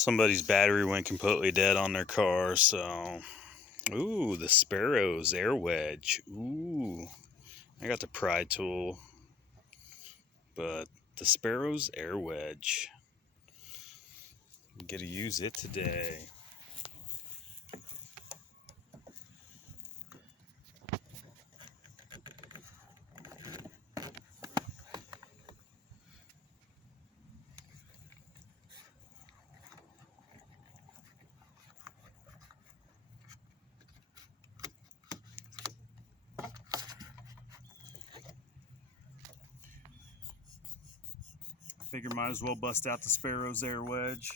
Somebody's battery went completely dead on their car, so ooh, the Sparrows air wedge. Ooh, I got the pry tool, but the Sparrows air wedge, I'm gonna use it today. Figure might as well bust out the Sparrows air wedge.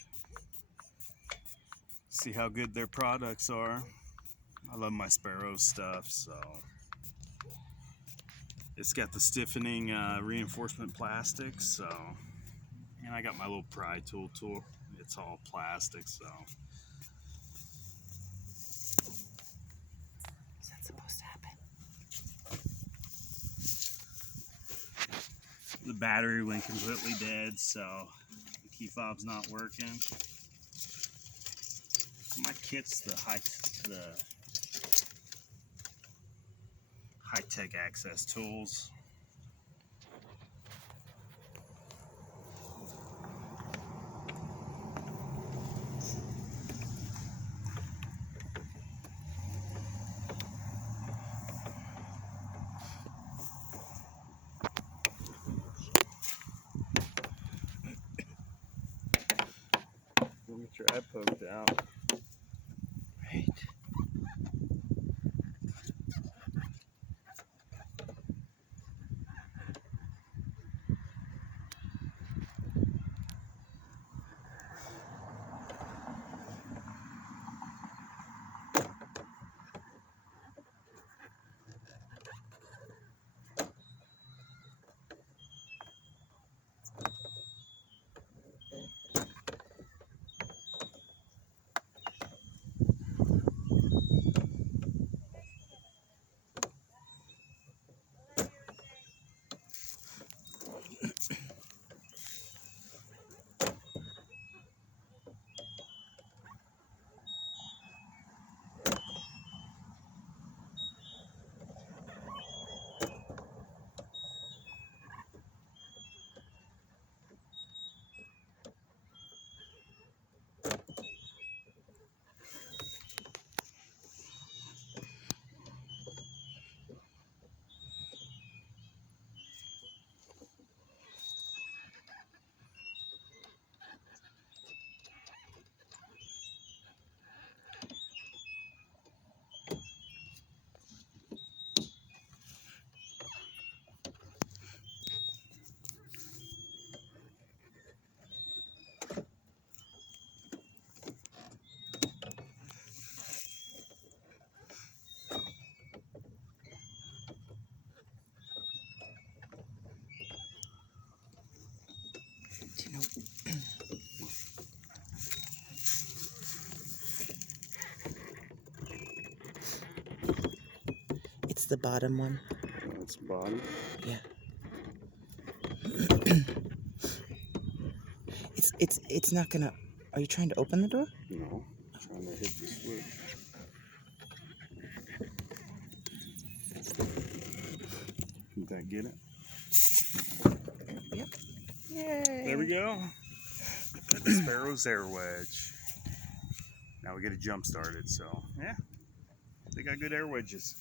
See how good their products are. I love my Sparrows stuff, so it's got the stiffening reinforcement plastic, so, and I got my little pry tool. It's all plastic, so. Is that supposed to happen? The battery went completely dead, so the key fob's not working. My kit's the high-tech access tools. Let me try poked out. Right. Do you know? It's the bottom one. That's the bottom. Yeah. It's not gonna. Are you trying to open the door? No, I'm trying to hit the switch. Did that get it? Yep. Yay. There we go. The Sparrows air wedge. Now we get it jump started, so yeah, they got good air wedges.